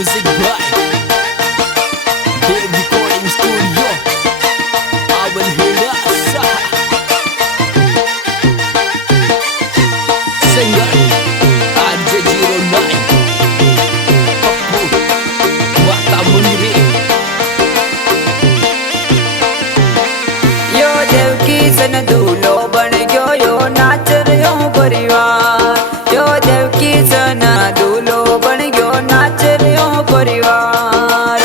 Music by Dave Recording Studio. I will hear us. Singer RJ09 Pappu Mata Munri. यो देवकी सन दूल्हो बन गयो यो नाच रह्यो परिवार। यो देवकी सन दूल्हो बन गयो नाच रह्यो परिवार।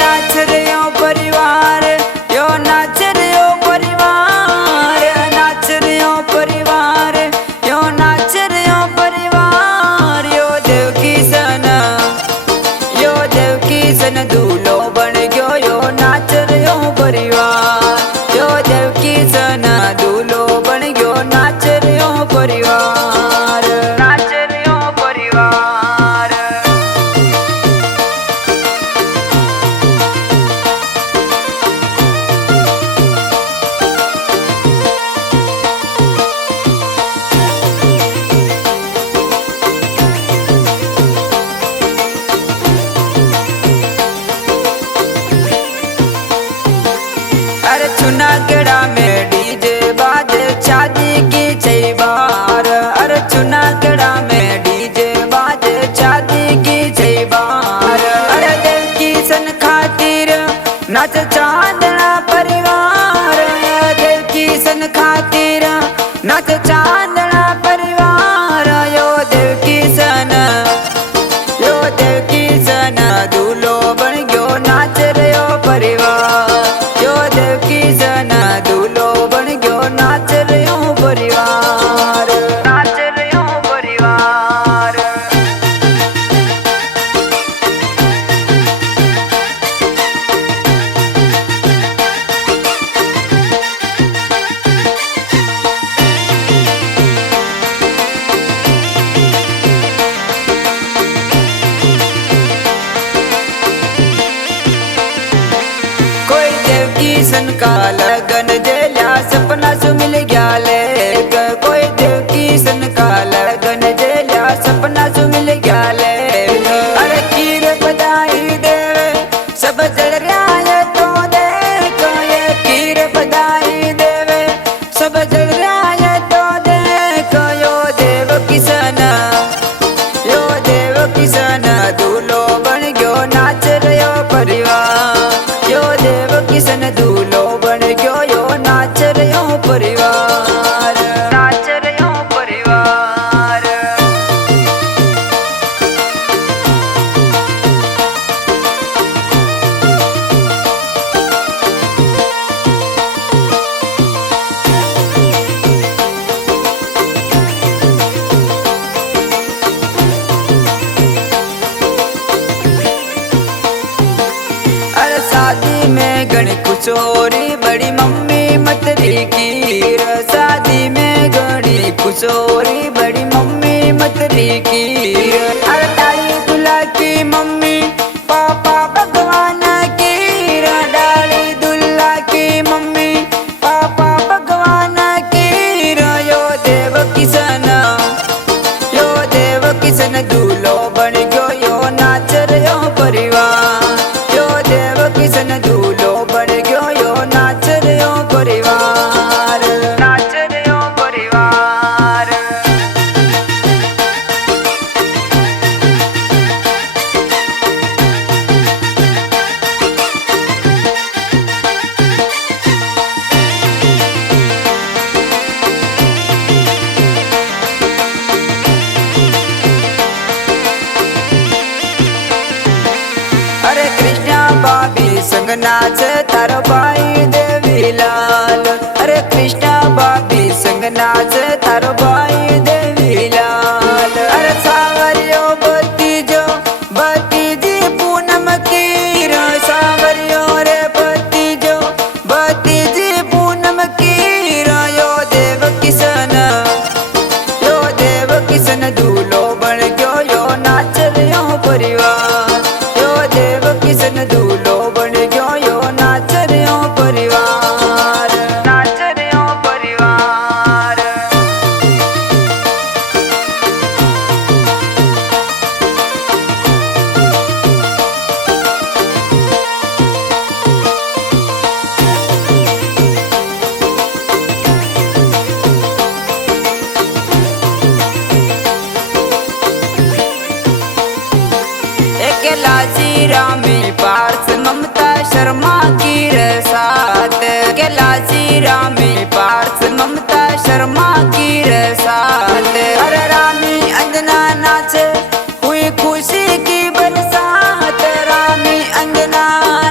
नाच रह्यो परिवार, यो नाच रह्यो परिवार, नाच रह्यो परिवार, यो नाच रह्यो परिवार। यो देवकी सन दूल्हो बन गयो यो नाच रह्यो परिवार। यो देवकी सन दूल्हो बन गयो नाच रह्यो परिवार, नाच रह्यो परिवार। अरे चुनागढ़ा में डीजे बाजे शादी की छई बार। अरे चुनागढ़ा में डीजे बाजे शादी की छई बार। अरे देवकी सन खातिर नाच चांदना परिवार। देवकी सन खातिर नाच चांदना परिवार। यो देवकी सन दूल्हो बन गयो नाच रह्यो परिवार। यो देवकी सन दूल्हो बन गयो नाच रह्यो परिवार, नाच रह्यो परिवार। कोई देवकी सन का लगन जेल्या सपना सु मिल गया लेक। कोई देवकी सन का लगन जेल्या सपना सु मिल गया लेक। अरे कीर बधाई देवे सब जल रहा है तो देख। ये कीर बधाई देवे सब जल रहा है तो देख। यो देवकी सन दूल्हो बन गयो नाच रह्यो परिवार। यो देवकी सन दूल्हो बन गयो यो नाच रह्यो परिवार, नाच रह्यो परिवार। अरे शादी में गणी कुचोरी बड़ी मम्मी मतरी कीर। शादी में गणी कुचोरी बड़ी मम्मी मतरी कीर। अरे डाली दूल्हा की मम्मी पापा भगवान कीर। डाली दूल्हा की मम्मी पापा भगवान कीर। यो देवकी सन दूल्हो बन गयो यो नाच रह्यो परिवार। यो देवकी सन दूल्हो बन गयो यो नाच रह्यो परिवार, नाच रह्यो परिवार। अरे कृष्णा भाभी संग नाच तारो भाई देवीलाल। अरे कृष्णा भाभी संग नाच तारो भाई देवीलाल। अरे सावरियो भतीजी पूनम कीर। सावरियो रे भतीजी पूनम कीर। यो देवकी सन दूल्हो बन गयो यो नाच रह्यो परिवार। यो देवकी सन दूल्हो बन गयो यो नाच रह्यो परिवार। की रसात कैलाशी रामी पार्थ ममता शर्मा की रसात अरे रामी अंजना नाचे हुई खुशी की बरसात रामी अंजना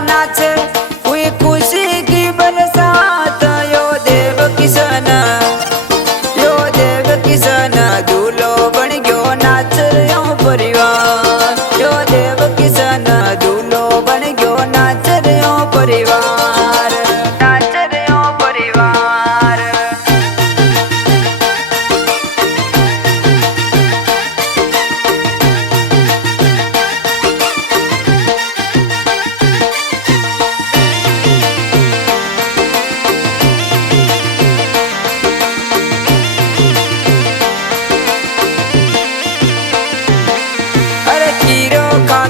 नाचे हुई खुशी की बरसात यो देव किशन दूल्हो बन गयो नाच रह्यो परिवार यो देव किशन दूल्हो बन गयो नाच रह्यो परिवार नाच रह्यो परिवार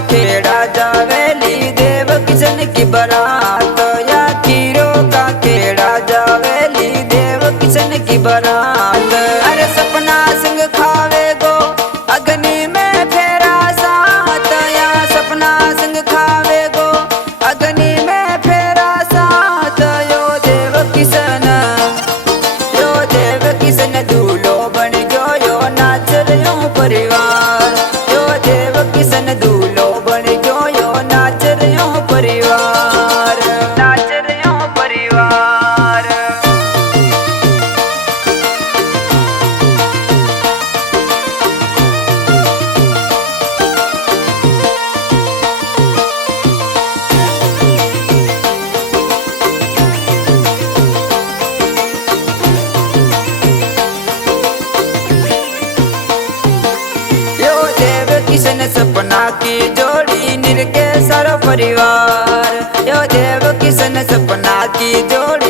खेड़ा जावेली देव किशन की बरात या खीरो का खेड़ा जावेली देव किशन की बरात अरे सपना संग खावे गो अग्नि में फेरा साथ या सपना संग खावे गो अग्नि में फेरा साथ यो देव किशन दूल्हो बन गयो यो नाच रह्यो परिवार यो देव किशन दूल्हो बन गयो यो नाच रह्यो परिवार नाच रह्यो परिवार किशन सपना की जोड़ी निरके सारा परिवार यो देव किशन सपना की जोड़ी